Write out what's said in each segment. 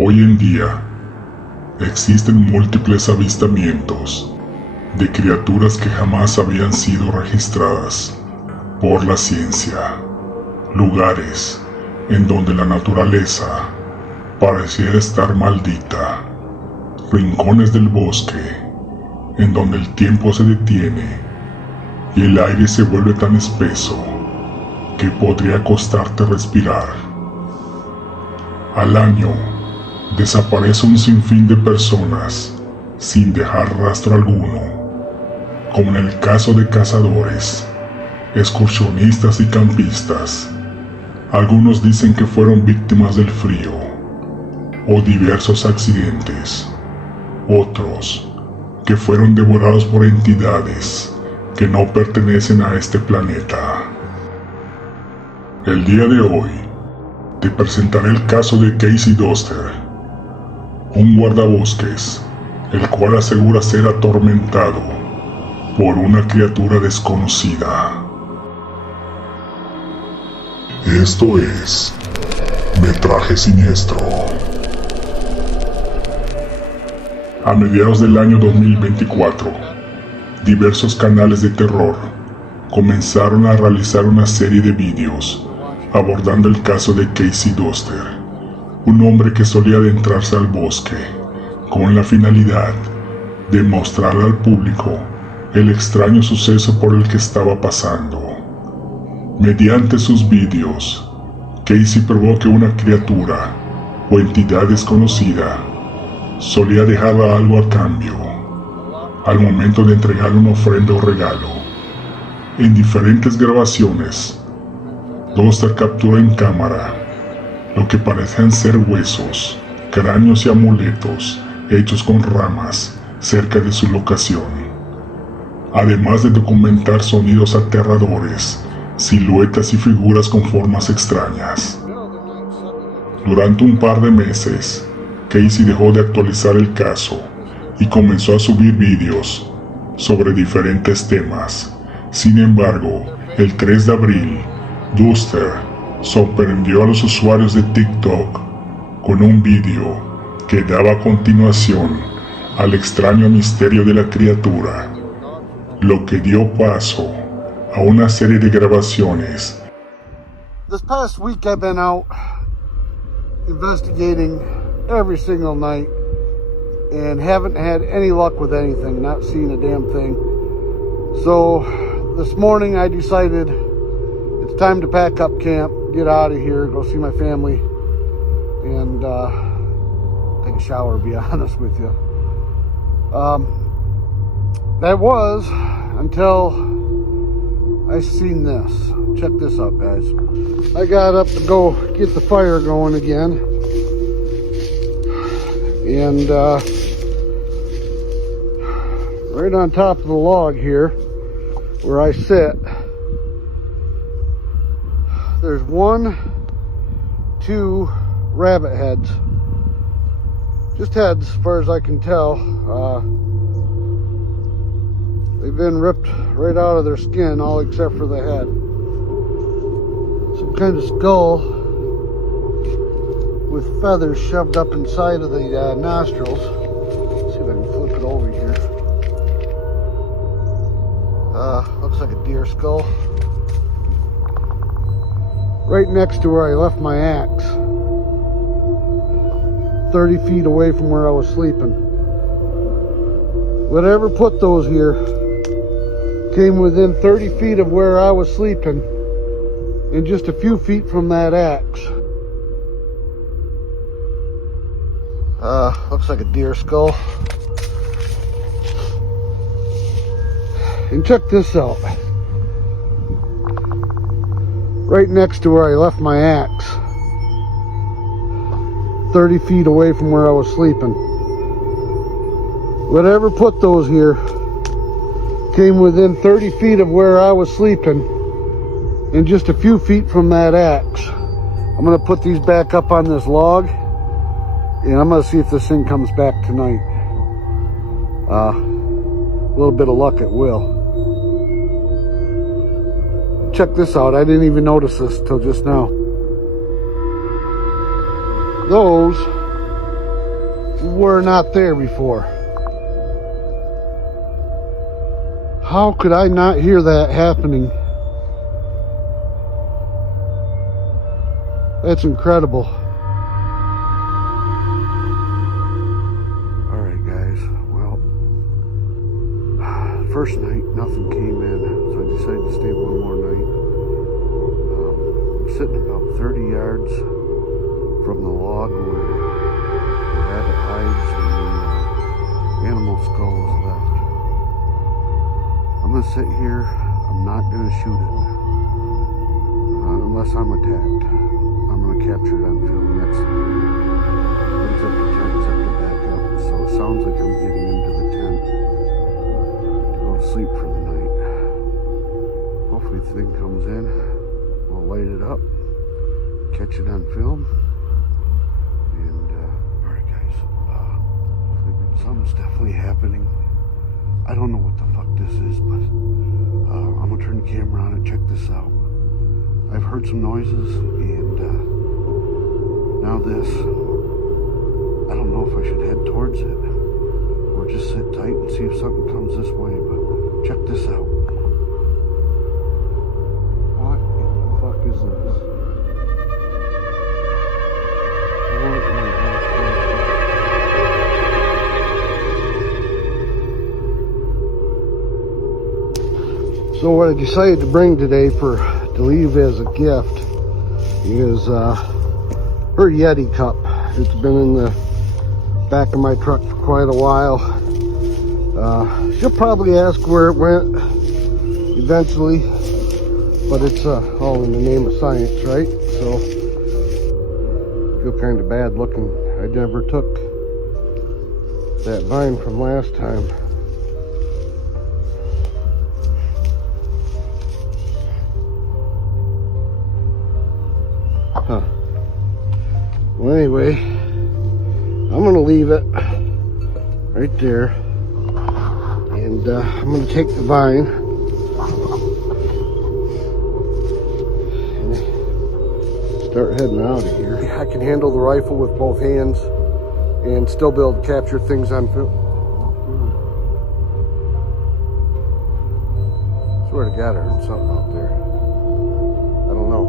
Hoy en día, existen múltiples avistamientos de criaturas que jamás habían sido registradas por la ciencia, lugares en donde la naturaleza pareciera estar maldita, rincones del bosque en donde el tiempo se detiene y el aire se vuelve tan espeso que podría costarte respirar. Al año, desaparece un sinfín de personas sin dejar rastro alguno, como en el caso de cazadores, excursionistas y campistas. Algunos dicen que fueron víctimas del frío o diversos accidentes, otros que fueron devorados por entidades que no pertenecen a este planeta. El día de hoy te presentaré el caso de Casey Doster, un guardabosques, el cual asegura ser atormentado por una criatura desconocida. Esto es Metraje Siniestro. A mediados del año 2024, diversos canales de terror comenzaron a realizar una serie de vídeos abordando el caso de Casey Doster, un hombre que solía adentrarse al bosque con la finalidad de mostrarle al público el extraño suceso por el que estaba pasando. Mediante sus vídeos, Casey probó que una criatura o entidad desconocida solía dejar algo a cambio al momento de entregarle una ofrenda o regalo. En diferentes grabaciones, Doster captura en cámara lo que parecen ser huesos, cráneos y amuletos hechos con ramas cerca de su locación, además de documentar sonidos aterradores, siluetas y figuras con formas extrañas. Durante un par de meses, Casey dejó de actualizar el caso y comenzó a subir vídeos sobre diferentes temas. Sin embargo, el 3 de abril, Doster sorprendió a los usuarios de TikTok con un vídeo que daba a continuación al extraño misterio de la criatura, lo que dio paso a una serie de grabaciones. This past week I've been out investigating every single night and haven't had any luck with anything, not seeing a damn thing. So this morning I decided it's time to pack up camp, get out of here, go see my family, and take a shower, to be honest with you. That was until I seen this. Check this out, guys. I got up to go get the fire going again, and right on top of the log here where I sit, there's 1, 2 rabbit heads. Just heads, as far as I can tell. They've been ripped right out of their skin, all except for the head. Some kind of skull with feathers shoved up inside of the nostrils. Let's see if I can flip it over here. Looks like a deer skull. Right next to where I left my axe, 30 feet away from where I was sleeping. Whatever put those here came within 30 feet of where I was sleeping and just a few feet from that axe. Looks like a deer skull. And check this out. Right next to where I left my axe, 30 feet away from where I was sleeping. Whatever put those here came within 30 feet of where I was sleeping and just a few feet from that axe. I'm going to put these back up on this log, and I'm going to see if this thing comes back tonight. A little bit of luck it will. Check this out. I didn't even notice this till just now. Those were not there before. How could I not hear that happening? That's incredible. Alright guys, well, first night nothing came in, so I decided to stay one more night. I'm sitting about 30 yards from the log where the rabbit hides and the animal skull is left. I'm going to sit here. I'm not going to shoot it unless I'm attacked. I'm going to capture it on film. That's opens up the tent, up to back up. So it sounds like I'm getting into the tent to go to sleep for the night. Hopefully the thing comes in. We'll light it up, catch it on film. And alright guys, hopefully something's definitely happening. I don't know what the fuck this is, but I'm gonna turn the camera on and check this out. I've heard some noises, and now this. I don't know if I should head towards it or just sit tight and see if something comes this way, but check this out. What in the fuck is this? What in the fuck? So what I decided to bring today to leave as a gift is her Yeti cup. It's been in the back of my truck for quite a while. She'll probably ask where it went eventually, but it's all in the name of science, right? So I feel kind of bad looking. I never took that vine from last time. Huh. Well, anyway, I'm gonna leave it right there, and I'm gonna take the vine and start heading out of here. I can handle the rifle with both hands and still be able to capture things on film. Swear to God, I heard something out there. I don't know.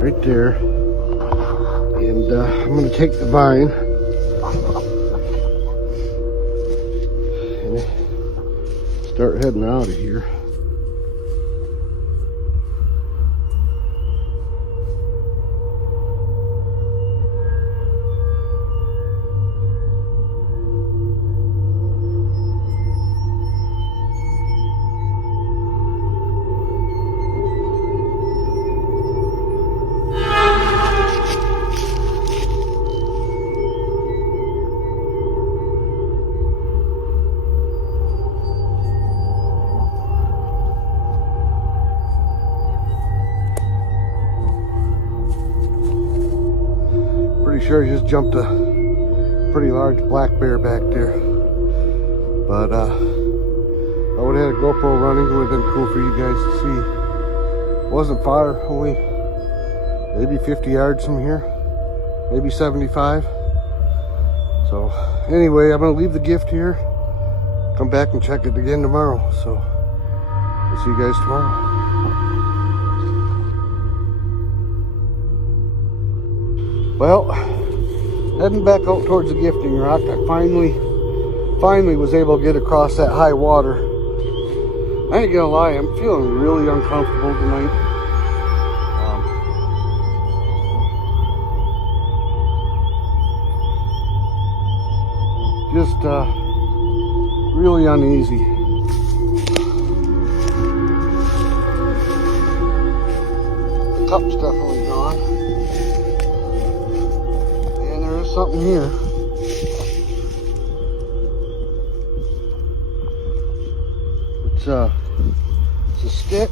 Right there, and I'm going to take the vine and start heading out of here. Pretty sure I just jumped a pretty large black bear back there. But I would have had a GoPro running. It would have been cool for you guys to see. It wasn't far, only maybe 50 yards from here, maybe 75. So anyway, I'm gonna leave the gift here, come back and check it again tomorrow. So I'll see you guys tomorrow. Well, heading back out towards the gifting rock, I finally was able to get across that high water. I ain't gonna lie, I'm feeling really uncomfortable tonight. Just really uneasy. The cup's definitely gone. Something here. It's a stick,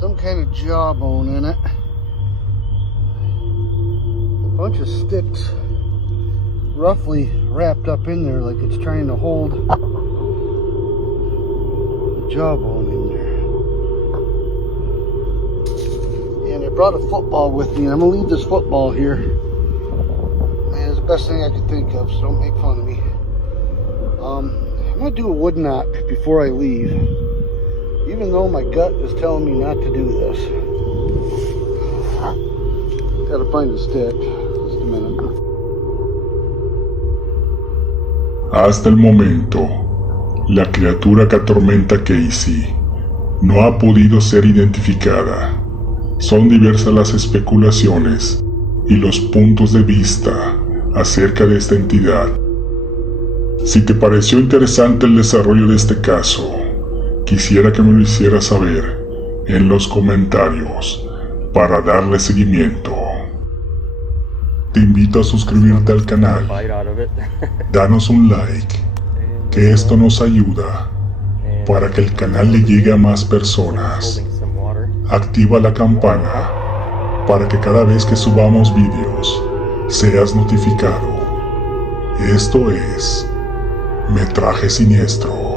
some kind of jawbone in it, a bunch of sticks roughly wrapped up in there like it's trying to hold the jawbone in there. And brought a football with me. I'm gonna leave this football here. Man, it's the best thing I could think of, so don't make fun of me. I'm gonna do a wood knot before I leave, even though my gut is telling me not to do this. Gotta find a stick. Just a minute. Hasta el momento, la criatura que atormenta a Casey no ha podido ser identificada. Son diversas las especulaciones y los puntos de vista acerca de esta entidad. Si te pareció interesante el desarrollo de este caso, quisiera que me lo hicieras saber en los comentarios para darle seguimiento. Te invito a suscribirte al canal, danos un like, que esto nos ayuda para que el canal le llegue a más personas. Activa la campana para que cada vez que subamos vídeos seas notificado. Esto es Metraje Siniestro.